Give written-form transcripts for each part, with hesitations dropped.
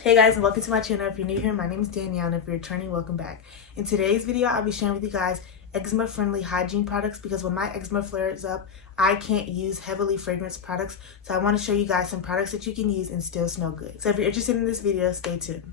Hey guys, and welcome to my channel. If you're new here, my name is Danielle, and if you're returning, welcome back. In today's video, I'll be sharing with you guys eczema-friendly hygiene products because when my eczema flares up, I can't use heavily fragranced products. So I want to show you guys some products that you can use and still smell good. So if you're interested in this video, stay tuned.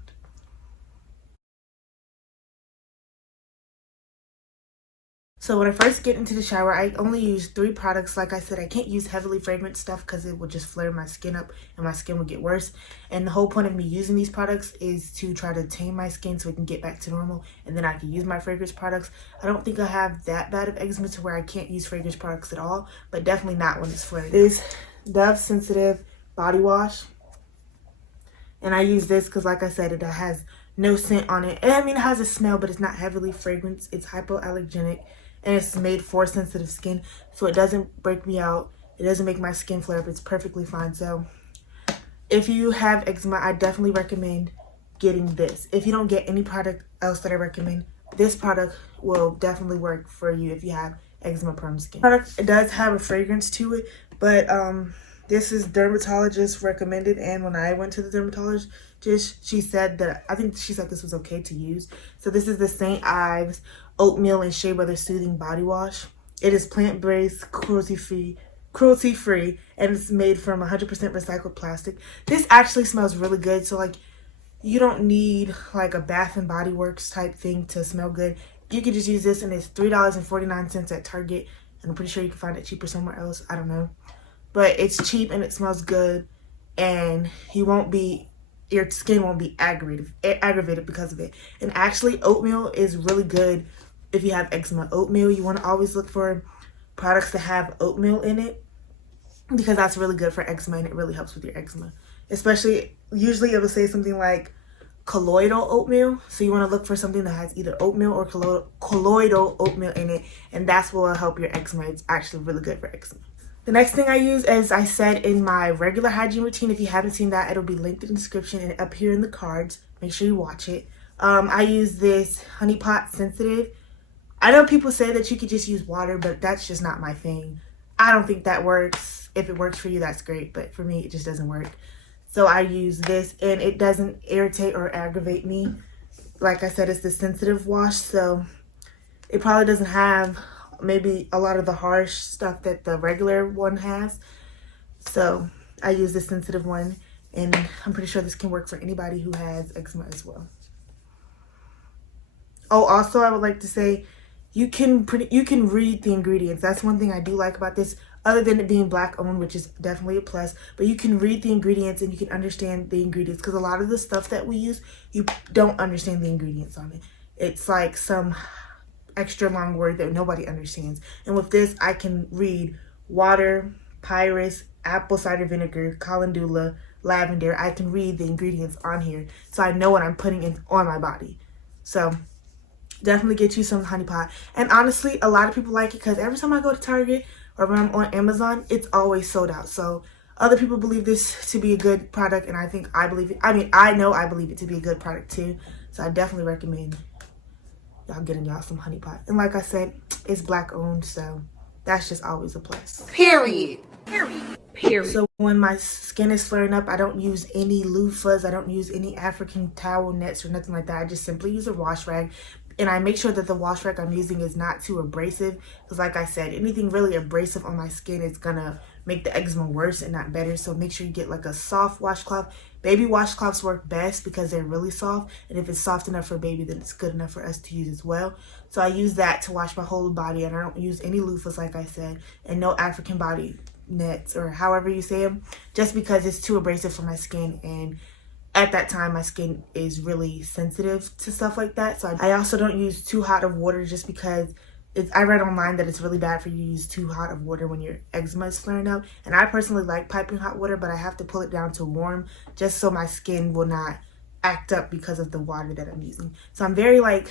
So when I first get into the shower, I only use 3 products. Like I said, I can't use heavily fragrant stuff because it would just flare my skin up and my skin would get worse. And the whole point of me using these products is to try to tame my skin so it can get back to normal, and then I can use my fragrance products. I don't think I have that bad of eczema to where I can't use fragrance products at all, but definitely not when it's flaring. This Dove Sensitive Body Wash. And I use this because, like I said, it has no scent on it. And I mean, it has a smell, but it's not heavily fragrance. It's hypoallergenic. And it's made for sensitive skin, so it doesn't break me out. It doesn't make my skin flare up. It's perfectly fine. So if you have eczema, I definitely recommend getting this. If you don't get any product else that I recommend, this product will definitely work for you if you have eczema prone skin. It does have a fragrance to it, but this is dermatologist recommended, and when I went to the dermatologist, she said that, I think she said this was okay to use. So this is the St. Ives Oatmeal and Shea Butter Soothing Body Wash. It is plant-based, cruelty-free, and it's made from 100% recycled plastic. This actually smells really good, so like, you don't need like a Bath and Body Works type thing to smell good. You can just use this, and it's $3.49 at Target, and I'm pretty sure you can find it cheaper somewhere else. I don't know. But it's cheap and it smells good, and your skin won't be aggravated because of it. And actually, oatmeal is really good if you have eczema. Oatmeal, you want to always look for products that have oatmeal in it because that's really good for eczema, and it really helps with your eczema. Especially, usually it will say something like colloidal oatmeal, so you want to look for something that has either oatmeal or colloidal oatmeal in it, and that's what will help your eczema. It's actually really good for eczema. The next thing I use, as I said, in my regular hygiene routine. If you haven't seen that, it'll be linked in the description and up here in the cards. Make sure you watch it. I use this Honey Pot Sensitive. I know people say that you could just use water, but that's just not my thing. I don't think that works. If it works for you, that's great, but for me, it just doesn't work. So I use this, and it doesn't irritate or aggravate me. Like I said, it's the sensitive wash, so it probably doesn't have maybe a lot of the harsh stuff that the regular one has. So I use the sensitive one, and I'm pretty sure this can work for anybody who has eczema as well. Oh, also I would like to say, you can read the ingredients. That's one thing I do like about this, other than it being black owned, which is definitely a plus. But you can read the ingredients and you can understand the ingredients, because a lot of the stuff that we use, you don't understand the ingredients on it. It's like some extra long word that nobody understands. And with this, I can read water, pyrus, apple cider vinegar, calendula, lavender. I can read the ingredients on here, so I know what I'm putting in on my body. So definitely get you some Honey Pot. And honestly, a lot of people like it because every time I go to Target or when I'm on Amazon, it's always sold out. So other people believe this to be a good product, and I believe it. I mean, I know I believe it to be a good product too. So I definitely recommend y'all getting y'all some Honey Pot. And like I said, it's black owned, so that's just always a plus. Period. So when my skin is flaring up, I don't use any loofahs. I don't use any African towel nets or nothing like that. I just simply use a wash rag. And I make sure that the wash rag I'm using is not too abrasive, because like I said, anything really abrasive on my skin is gonna make the eczema worse and not better. So make sure you get like a soft washcloth. Baby washcloths work best because they're really soft, and if it's soft enough for baby, then it's good enough for us to use as well. So I use that to wash my whole body, and I don't use any loofahs, like I said, and no African body nets, or however you say them, just because it's too abrasive for my skin, and at that time my skin is really sensitive to stuff like that. So I also don't use too hot of water, just because I read online that it's really bad for you to use too hot of water when your eczema is flaring up. And I personally like piping hot water, but I have to pull it down to warm just so my skin will not act up because of the water that I'm using. So I'm very like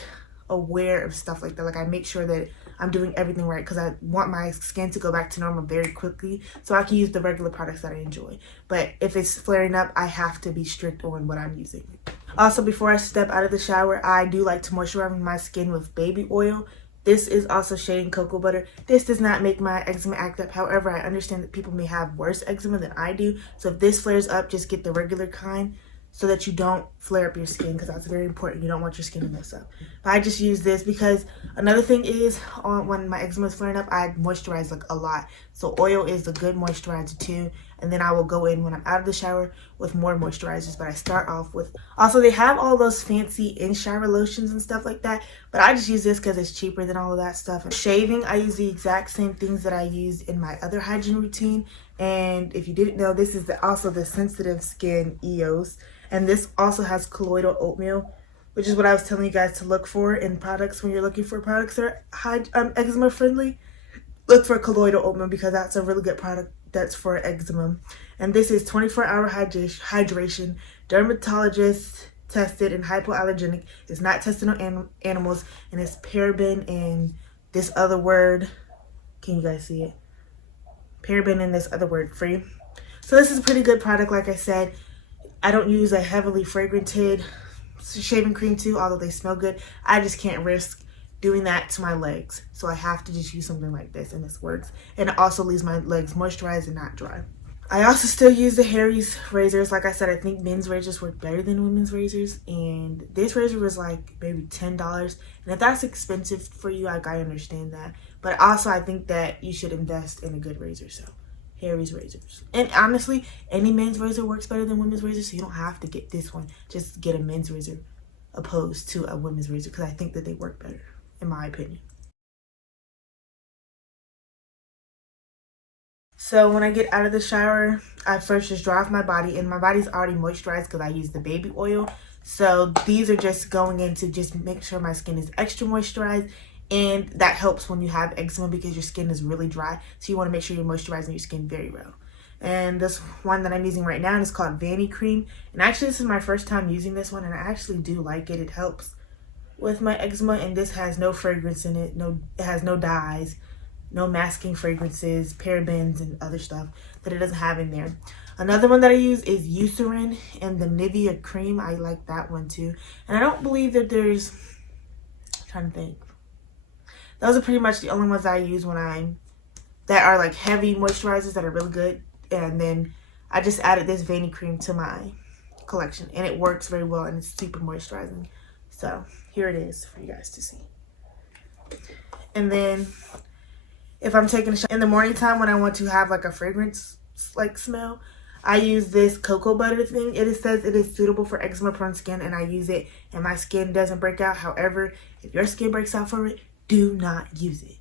aware of stuff like that. Like, I make sure that I'm doing everything right because I want my skin to go back to normal very quickly, so I can use the regular products that I enjoy. But if it's flaring up, I have to be strict on what I'm using. Also, before I step out of the shower, I do like to moisturize my skin with baby oil. This is also shea and cocoa butter. This does not make my eczema act up. However, I understand that people may have worse eczema than I do. So if this flares up, just get the regular kind. so that you don't flare up your skin, because that's very important. You don't want your skin to mess up. But I just use this because another thing is when my eczema is flaring up, I moisturize like a lot. So oil is a good moisturizer too. And then I will go in when I'm out of the shower with more moisturizers. But I start off with, also they have all those fancy in-shower lotions and stuff like that. But I just use this because it's cheaper than all of that stuff. And shaving, I use the exact same things that I use in my other hygiene routine. And if you didn't know, this is also the sensitive skin EOS. And this also has colloidal oatmeal, which is what I was telling you guys to look for in products when you're looking for products that are eczema friendly. Look for colloidal oatmeal because that's a really good product that's for eczema. And this is 24-hour hydration, dermatologist tested and hypoallergenic. It's not tested on animals, and it's paraben and this other word. Can you guys see it? Paraben and this other word free. So this is a pretty good product. Like I said, I don't use a heavily fragranted shaving cream too, although they smell good. I just can't risk doing that to my legs, so I have to just use something like this, and this works. And it also leaves my legs moisturized and not dry. I also still use the Harry's razors. Like I said, I think men's razors work better than women's razors, and this razor was like maybe $10. And if that's expensive for you, like, I understand that. But also I think that you should invest in a good razor. So Harry's razors. And honestly, any men's razor works better than women's razor, so you don't have to get this one. Just get a men's razor opposed to a women's razor, because I think that they work better, in my opinion. So when I get out of the shower, I first just dry off my body, and my body's already moisturized because I use the baby oil. So these are just going in to just make sure my skin is extra moisturized, and that helps when you have eczema because your skin is really dry. So you want to make sure you're moisturizing your skin very well. And this one that I'm using right now is called Vanity Cream. And actually, this is my first time using this one, and I actually do like it. It helps with my eczema, and this has no fragrance in it. It has no dyes, no masking fragrances, parabens, and other stuff that it doesn't have in there. Another one that I use is Eucerin and the Nivea cream. I like that one too. And I don't believe that there's, I'm trying to think. Those are pretty much the only ones I use that are like heavy moisturizers that are really good. And then I just added this Vanity Cream to my collection, and it works very well, and it's super moisturizing. So here it is for you guys to see. And then if I'm taking a shower in the morning time when I want to have like a fragrance like smell, I use this cocoa butter thing. It says it is suitable for eczema prone skin, and I use it and my skin doesn't break out. However, if your skin breaks out from it, do not use it.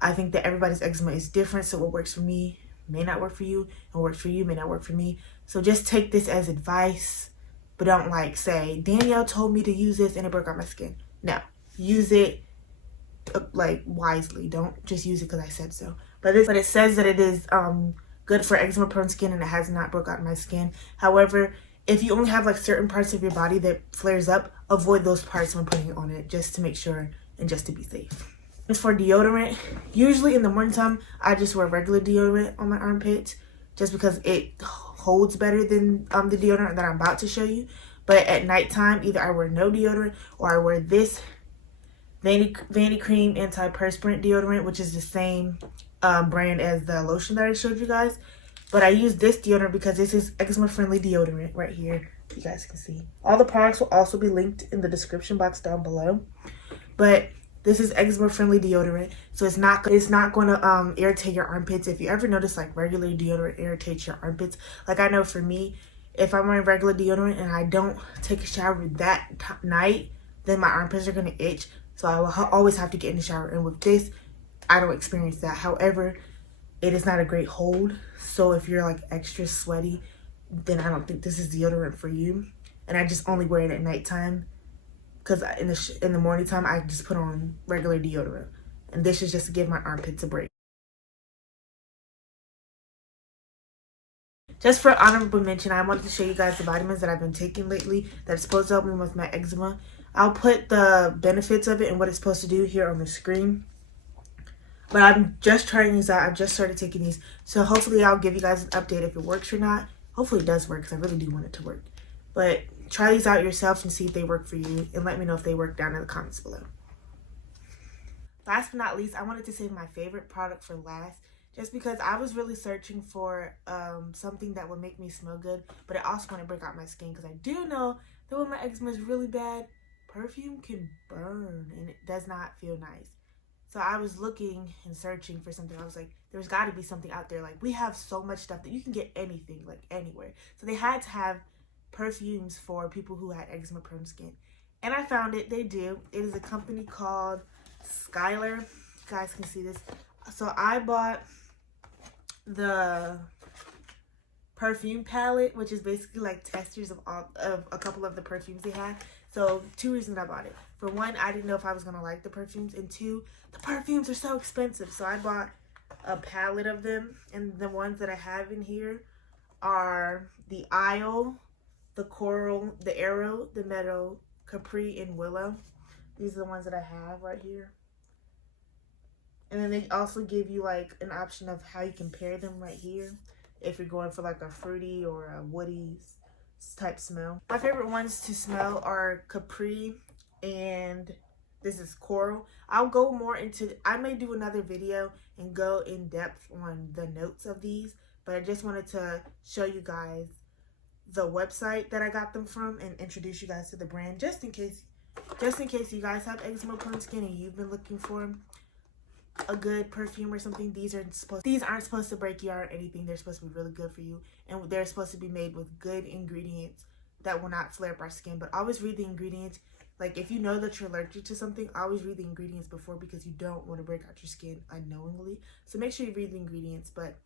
I think that everybody's eczema is different, so what works for me may not work for you, and what works for you may not work for me. So just take this as advice, but don't like say, Danielle told me to use this and it broke out my skin. No, use it like wisely. Don't just use it because I said so. But it says that it is good for eczema prone skin, and it has not broke out my skin. However, if you only have like certain parts of your body that flares up, avoid those parts when putting it on it, just to make sure and just to be safe. As for deodorant, usually in the morning time, I just wear regular deodorant on my armpits just because it holds better than the deodorant that I'm about to show you. But at nighttime, either I wear no deodorant or I wear this Vanity Cream antiperspirant deodorant, which is the same brand as the lotion that I showed you guys. But I use this deodorant because this is eczema friendly deodorant right here. You guys can see. All the products will also be linked in the description box down below. But this is eczema friendly deodorant, so it's not going to irritate your armpits. If you ever notice like regular deodorant irritates your armpits, like I know for me, if I'm wearing regular deodorant and I don't take a shower that night, then my armpits are going to itch. So I will always have to get in the shower. And with this, I don't experience that. However, it is not a great hold. So if you're like extra sweaty, then I don't think this is deodorant for you. And I just only wear it at nighttime, because in the morning time, I just put on regular deodorant. And this is just to give my armpits a break. Just for honorable mention, I wanted to show you guys the vitamins that I've been taking lately that's supposed to help me with my eczema. I'll put the benefits of it and what it's supposed to do here on the screen. But I'm just trying these out. I've just started taking these. So hopefully I'll give you guys an update if it works or not. Hopefully it does work, because I really do want it to work. But try these out yourself and see if they work for you. And let me know if they work down in the comments below. Last but not least, I wanted to save my favorite product for last. just because I was really searching for something that would make me smell good, but I also want to break out my skin, because I do know that when my eczema is really bad, perfume can burn and it does not feel nice. So I was looking and searching for something. I was like, there's got to be something out there. Like, we have so much stuff that you can get anything, like anywhere. So they had to have perfumes for people who had eczema prone skin. And I found it. They do. It is a company called Skylar. You guys can see this. So I bought the perfume palette, which is basically like testers of a couple of the perfumes they had. So 2 reasons I bought it. For one, I didn't know if I was gonna like the perfumes, and 2, the perfumes are so expensive. So I bought a palette of them, and the ones that I have in here are the Isle, the Coral, the Arrow, the Meadow, Capri, and Willow. These are the ones that I have right here. And then they also give you like an option of how you can pair them right here, if you're going for like a fruity or a woody type smell. My favorite ones to smell are Capri, and this is Coral. I'll go more into, I may do another video and go in depth on the notes of these, but I just wanted to show you guys the website that I got them from and introduce you guys to the brand, just in case you guys have eczema prone skin and you've been looking for a good perfume or something. These aren't supposed to break you out or anything. They're supposed to be really good for you, and they're supposed to be made with good ingredients that will not flare up our skin. But always read the ingredients. Like, if you know that you're allergic to something, always read the ingredients before, because you don't want to break out your skin unknowingly. So make sure you read the ingredients. But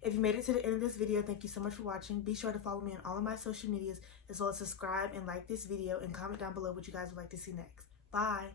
if you made it to the end of this video, thank you so much for watching. Be sure to follow me on all of my social medias, as well as subscribe and like this video, and comment down below what you guys would like to see next. Bye.